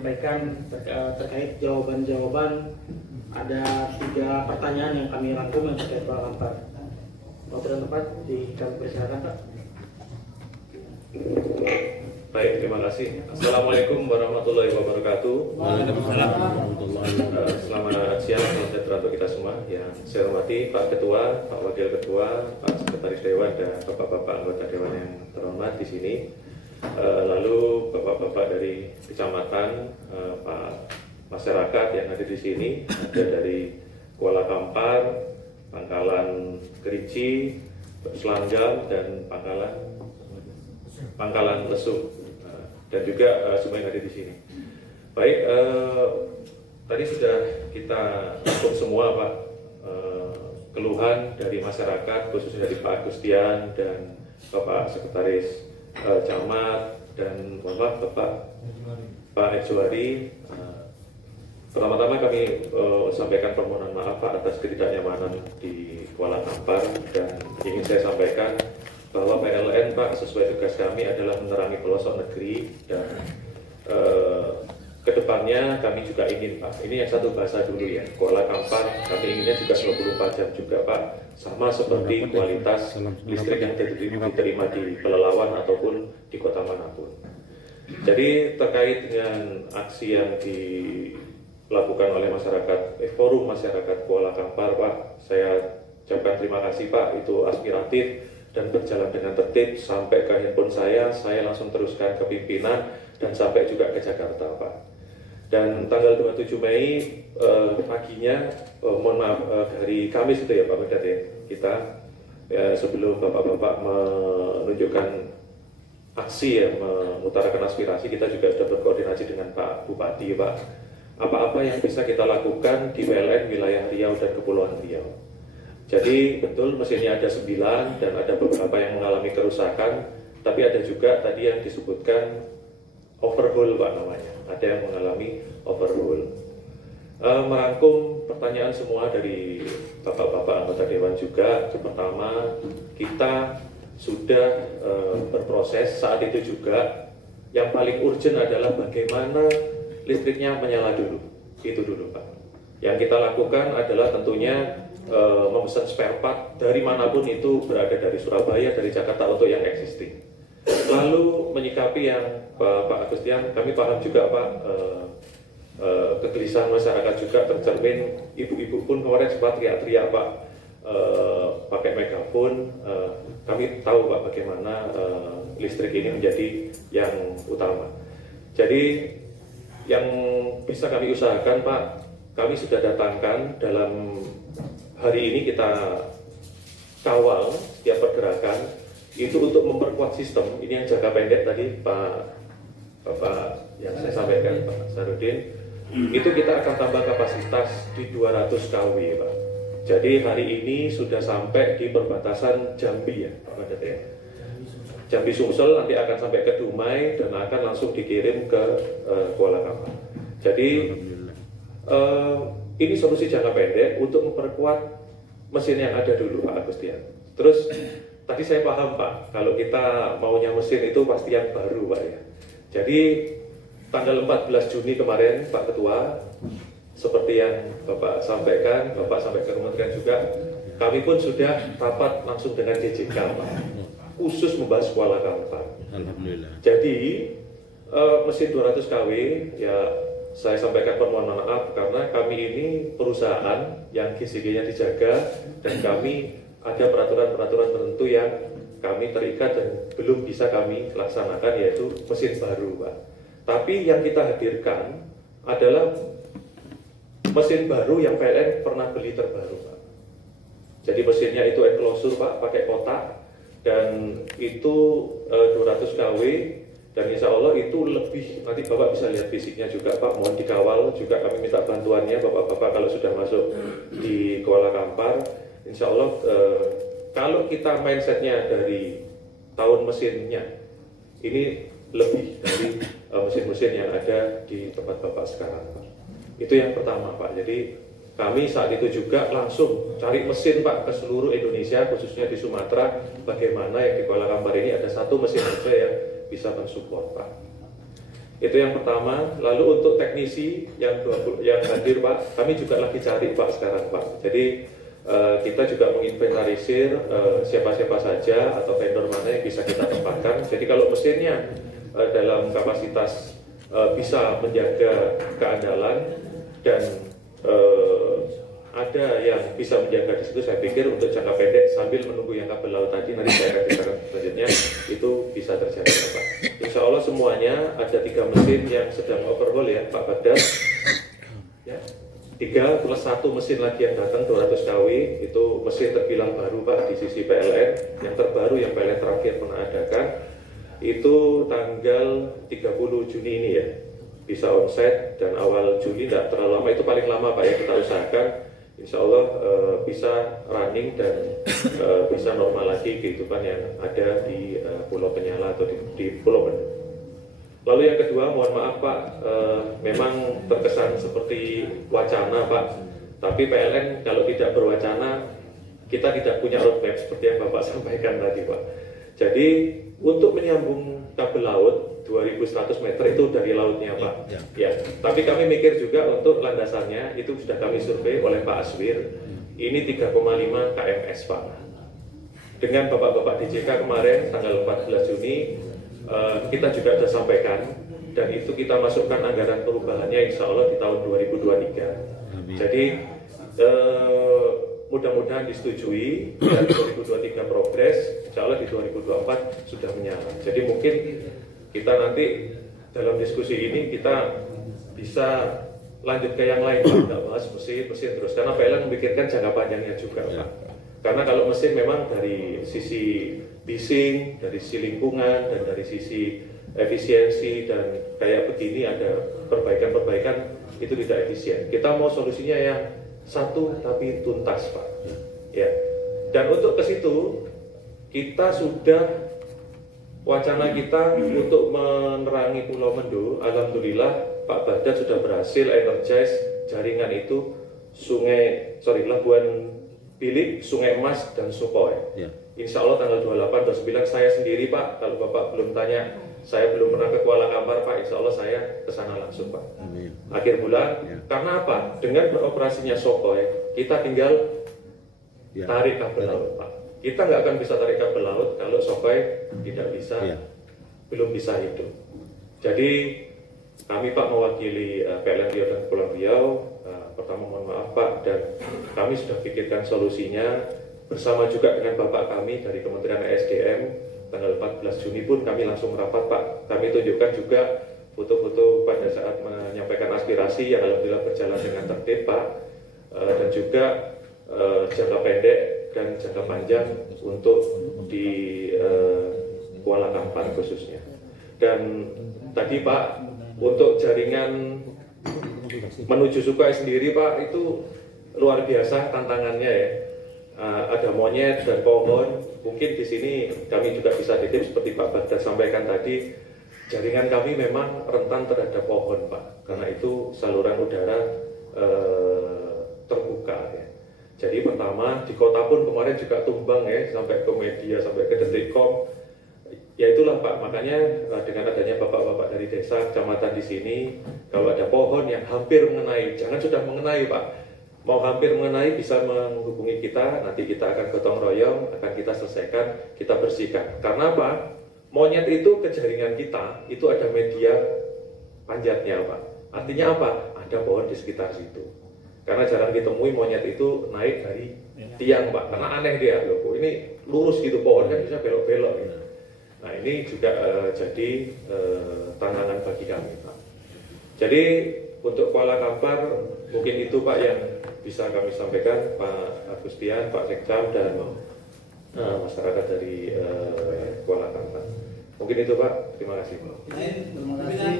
Sampaikan terkait jawaban-jawaban ada 3 pertanyaan yang kami rangkum yang terkait Kuala Kampar. Waktu dan tempat kami persilakan, Pak. Baik, terima kasih. Assalamualaikum warahmatullahi wabarakatuh. Waalaikumsalam warahmatullahi wabarakatuh. Selamat siang, salam sejahtera untuk kita semua. Yang saya hormati Pak Ketua, Pak Wakil Ketua, Pak Sekretaris Dewan, dan Bapak-Bapak anggota Dewan yang terhormat di sini. Lalu Bapak-Bapak dari kecamatan, Pak masyarakat yang ada di sini, ada dari Kuala Kampar, Pangkalan Kerinci, Selanggang, dan Pangkalan Lesung, dan juga semua yang ada di sini. Baik, tadi sudah kita rangkum semua, Pak, keluhan dari masyarakat, khususnya dari Pak Agustian dan Bapak Sekretaris Camat dan Bapak Ejwari. Pertama-tama kami sampaikan permohonan maaf, Pak, atas ketidaknyamanan di Kuala Kampar, dan ingin saya sampaikan bahwa PLN, Pak, sesuai tugas kami adalah menerangi pelosok negeri, dan kedepannya kami juga ingin, Pak, ini yang satu bahasa dulu ya, Kuala Kampar kami inginnya juga 24 jam juga, Pak, sama seperti kualitas listrik yang diterima di Pelalawan ataupun di kota manapun. Jadi terkait dengan aksi yang dilakukan oleh masyarakat, forum masyarakat Kuala Kampar, Pak, saya ucapkan terima kasih, Pak, itu aspiratif dan berjalan dengan tertib sampai ke handphone saya langsung teruskan ke pimpinan dan sampai juga ke Jakarta, Pak. Dan tanggal 27 Mei paginya, mohon maaf, hari Kamis itu ya Pak Medat ya, kita sebelum Bapak-Bapak menunjukkan aksi ya, mengutarakan aspirasi, kita juga sudah berkoordinasi dengan Pak Bupati, Pak, apa-apa yang bisa kita lakukan di PLN wilayah Riau dan Kepulauan Riau. Jadi betul mesinnya ada 9 dan ada beberapa yang mengalami kerusakan, tapi ada juga tadi yang disebutkan overhaul, Pak, namanya. Ada yang mengalami overhaul. Merangkum pertanyaan semua dari Bapak-Bapak anggota Dewan juga. Pertama, kita sudah berproses saat itu juga. Yang paling urgent adalah bagaimana listriknya menyala dulu. Itu dulu, Pak. Yang kita lakukan adalah tentunya memesan spare part dari manapun itu berada, dari Surabaya, dari Jakarta, untuk yang existing. Lalu menyikapi yang Pak Agustian, kami paham juga, Pak, kegelisahan masyarakat juga tercermin. Ibu-ibu pun kemarin sempat teriak-teriak, Pak, pakai megafon. Kami tahu, Pak, bagaimana listrik ini menjadi yang utama. Jadi yang bisa kami usahakan, Pak, kami sudah datangkan dalam hari ini, kita kawal setiap pergerakan itu untuk memperkuat sistem. Ini yang jangka pendek tadi Bapak yang saya sampaikan, Pak Sarudin, itu kita akan tambah kapasitas di 200 kW, Pak. Jadi hari ini sudah sampai di perbatasan Jambi ya, Pak Badat ya. Jambi Sumsel, nanti akan sampai ke Dumai dan akan langsung dikirim ke Kuala Kampar. Jadi ini solusi jangka pendek untuk memperkuat mesin yang ada dulu, Pak Agustian. Terus tadi saya paham, Pak, kalau kita maunya mesin itu pasti yang baru, Pak ya. Jadi tanggal 14 Juni kemarin, Pak Ketua, seperti yang Bapak sampaikan, Bapak sampai ke kementerian juga, kami pun sudah rapat langsung dengan DJK, Pak, khusus membahas Kuala Kampar. Alhamdulillah. Jadi mesin 200 kW ya, saya sampaikan permohonan maaf karena kami ini perusahaan yang GCG-nya dijaga, dan kami ada peraturan-peraturan tertentu yang kami terikat dan belum bisa kami laksanakan, yaitu mesin baru, Pak. Tapi yang kita hadirkan adalah mesin baru yang PLN pernah beli terbaru, Pak. Jadi mesinnya itu enclosure, Pak, pakai kotak, dan itu 200 kW. Dan insya Allah itu lebih, nanti Bapak bisa lihat fisiknya juga, Pak, mohon dikawal juga, kami minta bantuannya Bapak-Bapak kalau sudah masuk di Kuala Kampar. Insya Allah kalau kita mindsetnya dari tahun mesinnya, ini lebih dari mesin-mesin yang ada di tempat Bapak sekarang, Pak. Itu yang pertama, Pak. Jadi kami saat itu juga langsung cari mesin, Pak, ke seluruh Indonesia, khususnya di Sumatera, bagaimana yang di Kuala Kampar ini ada satu mesin saja yang bisa mensupport, Pak. Itu yang pertama. Lalu untuk teknisi yang hadir Pak, kami juga lagi cari Pak sekarang Pak. Jadi kita juga menginventarisir siapa-siapa saja atau vendor mana yang bisa kita tempatkan. Jadi kalau mesinnya dalam kapasitas bisa menjaga keandalan dan ada yang bisa menjaga di situ, saya pikir untuk jangka pendek sambil menunggu yang kabel laut tadi nanti saya akan ceritakan selanjutnya itu bisa terjadi Pak. Insya Allah semuanya ada 3 mesin yang sedang overhaul ya Pak Baghdad. Ya. 3 plus 1 mesin lagi yang datang 200 kW, itu mesin terbilang baru Pak di sisi PLN, yang terbaru yang PLN terakhir pernah adakan itu tanggal 30 Juni ini ya, bisa onset dan awal Juli, tidak terlalu lama, itu paling lama Pak ya, kita usahakan Insya Allah bisa running dan bisa normal lagi kehidupan yang ada di Pulau Penyala atau di Pulau Bendung. Lalu yang kedua, mohon maaf Pak, memang terkesan seperti wacana Pak, tapi PLN kalau tidak berwacana, kita tidak punya roadmap seperti yang Bapak sampaikan tadi Pak. Jadi untuk menyambung kabel laut 2100 meter itu dari lautnya Pak. Ya, tapi kami mikir juga untuk landasannya itu sudah kami survei oleh Pak Aswir, ini 3,5 kms Pak. Dengan Bapak-Bapak DJK kemarin tanggal 14 Juni, kita juga sudah sampaikan dan itu kita masukkan anggaran perubahannya insya Allah di tahun 2023. Jadi mudah-mudahan disetujui dan 2023 progres, insya Allah di 2024 sudah menyala. Jadi mungkin kita nanti dalam diskusi ini kita bisa lanjut ke yang lain, Pak. Tidak bahas mesin terus, karena PLN memikirkan jangka panjangnya juga Pak. Karena kalau mesin memang dari sisi bising, dari sisi lingkungan, dan dari sisi efisiensi dan kayak begini ada perbaikan-perbaikan itu tidak efisien. Kita mau solusinya yang satu tapi tuntas Pak. Ya. Dan untuk ke situ kita sudah wacana kita untuk menerangi Pulau Mendo. Alhamdulillah Pak Baghdad sudah berhasil energize jaringan itu Labuan Bilik, Sungai Emas dan Sukhoi. Ya. Insya Allah tanggal 28, 29 saya sendiri Pak, kalau Bapak belum tanya, saya belum pernah ke Kuala Kampar Pak, insya Allah saya ke sana langsung Pak. Amin. Akhir bulan, ya. Karena apa? Dengan beroperasinya Sukhoi, kita tinggal tarik kabel laut Pak. Kita nggak akan bisa tarik kabel laut kalau Sukhoi tidak bisa, belum bisa hidup. Jadi kami Pak mewakili PLN Riau dan Kepulauan Riau, pertama mohon maaf Pak, dan kami sudah pikirkan solusinya bersama juga dengan Bapak kami dari Kementerian ESDM. Tanggal 14 Juni pun kami langsung rapat Pak. Kami tunjukkan juga foto-foto pada saat menyampaikan aspirasi yang alhamdulillah berjalan dengan tertib Pak, dan juga jangka pendek dan jangka panjang untuk di Kuala Kampar khususnya. Dan tadi Pak, untuk jaringan menuju Sukhoi sendiri Pak, itu luar biasa tantangannya ya. Ada monyet dan pohon. Mungkin di sini kami juga bisa titip seperti Pak Baghdad sampaikan tadi, jaringan kami memang rentan terhadap pohon Pak, karena itu saluran udara terbuka ya. Jadi pertama di kota pun kemarin juga tumbang ya, sampai ke media, sampai ke Detikcom. Ya itulah Pak, makanya dengan adanya bapak-bapak dari desa, kecamatan di sini, kalau ada pohon yang hampir mengenai, jangan sudah mengenai Pak, mau hampir mengenai bisa menghubungi kita, nanti kita akan gotong royong, akan kita selesaikan, kita bersihkan. Karena apa? Monyet itu ke jaringan kita, itu ada media panjatnya Pak. Artinya apa? Ada pohon di sekitar situ. Karena jarang ditemui monyet itu naik dari tiang Pak, karena aneh dia, loh, ini lurus gitu pohon kan bisa belok-belok gitu. Nah ini juga jadi tantangan bagi kami Pak. Jadi untuk Kuala Kampar mungkin itu Pak yang bisa kami sampaikan, Pak Agustian, Pak Sekcam, dan masyarakat dari Kuala Kampar. Mungkin itu Pak, terima kasih Pak. Terima kasih.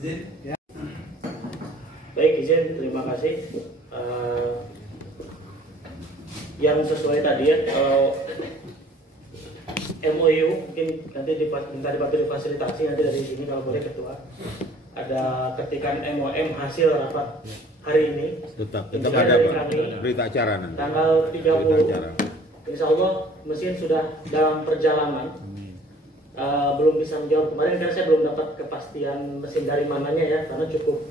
Izin. Ya. Baik, izin, terima kasih. Yang sesuai tadi ya, MOU mungkin nanti minta dibantu difasilitasi nanti dari sini kalau boleh Ketua. Ada ketikan MOM hasil rapat hari ini. Tetap ada Pak. Berita acara nanti. Tanggal 30. Insya Allah mesin sudah dalam perjalanan. belum bisa menjawab kemarin karena saya belum dapat kepastian mesin dari mananya ya, karena cukup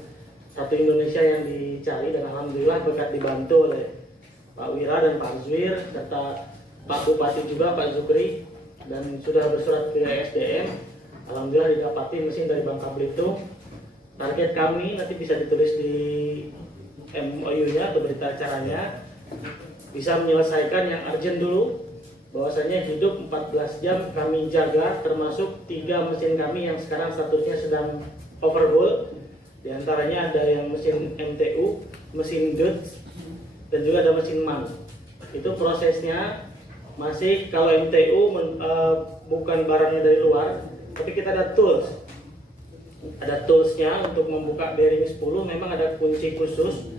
satu Indonesia yang dicari dan alhamdulillah berkat dibantu oleh Pak Wira dan Pak Azwir serta Pak Bupati juga Pak Zukri, dan sudah bersurat ke SDM. Alhamdulillah didapati mesin dari Bangka Belitung. Target kami nanti bisa ditulis di MOU-nya atau berita acaranya, bisa menyelesaikan yang urgent dulu, bahwasanya hidup 14 jam kami jaga, termasuk 3 mesin kami yang sekarang statusnya sedang overhaul. Di antaranya ada yang mesin MTU, mesin DUTS, dan juga ada mesin MAN. Itu prosesnya masih, kalau MTU bukan barangnya dari luar, tapi kita ada tools. Ada toolsnya untuk membuka bearing 10, memang ada kunci khusus,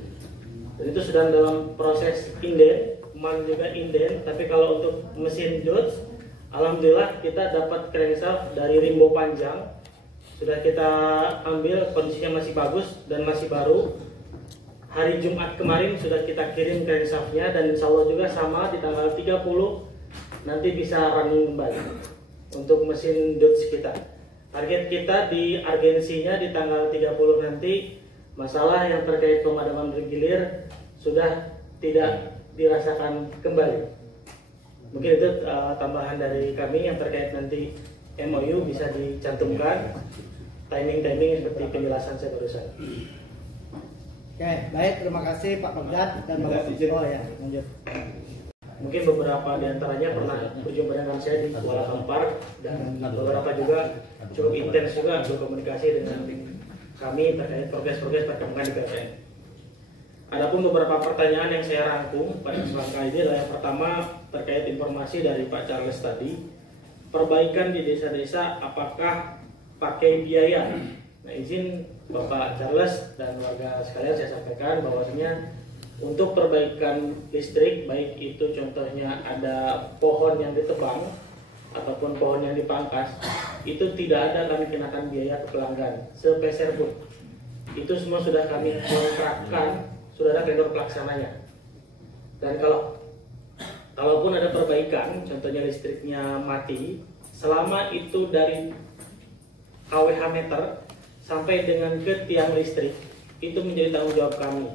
dan itu sedang dalam proses inden. MAN juga inden, tapi kalau untuk mesin DUTS, alhamdulillah kita dapat crankshaft dari Rimbo Panjang. Sudah kita ambil, kondisinya masih bagus dan masih baru. Hari Jumat kemarin sudah kita kirim crankshaftnya, dan insya Allah juga sama di tanggal 30 nanti bisa running kembali untuk mesin DUTS kita. Target kita di urgensinya di tanggal 30 nanti, masalah yang terkait pemadaman bergilir sudah tidak dirasakan kembali. Mungkin itu tambahan dari kami yang terkait nanti MOU bisa dicantumkan timing seperti penjelasan saya barusan. Oke, baik, terima kasih Pak Peggat dan Bapak Siswa ya. Lanjut. Mungkin beberapa di antaranya pernah berjumpa dengan saya di Kuala Kampar, dan beberapa juga cukup intens juga berkomunikasi dengan kami terkait progres-progres perkembangan di PPN. Adapun beberapa pertanyaan yang saya rangkum pada kesempatan ini adalah yang pertama terkait informasi dari Pak Charles tadi, perbaikan di desa-desa apakah pakai biaya? Nah, izin Bapak Charles dan warga sekalian saya sampaikan bahwasanya untuk perbaikan listrik, baik itu contohnya ada pohon yang ditebang ataupun pohon yang dipangkas, itu tidak ada kami kenakan biaya ke pelanggan sepeser pun. Itu semua sudah kami kontrakkan, sudah ada vendor pelaksananya. Dan kalaupun ada perbaikan, contohnya listriknya mati, selama itu dari kWh meter sampai dengan ke tiang listrik, itu menjadi tanggung jawab kami.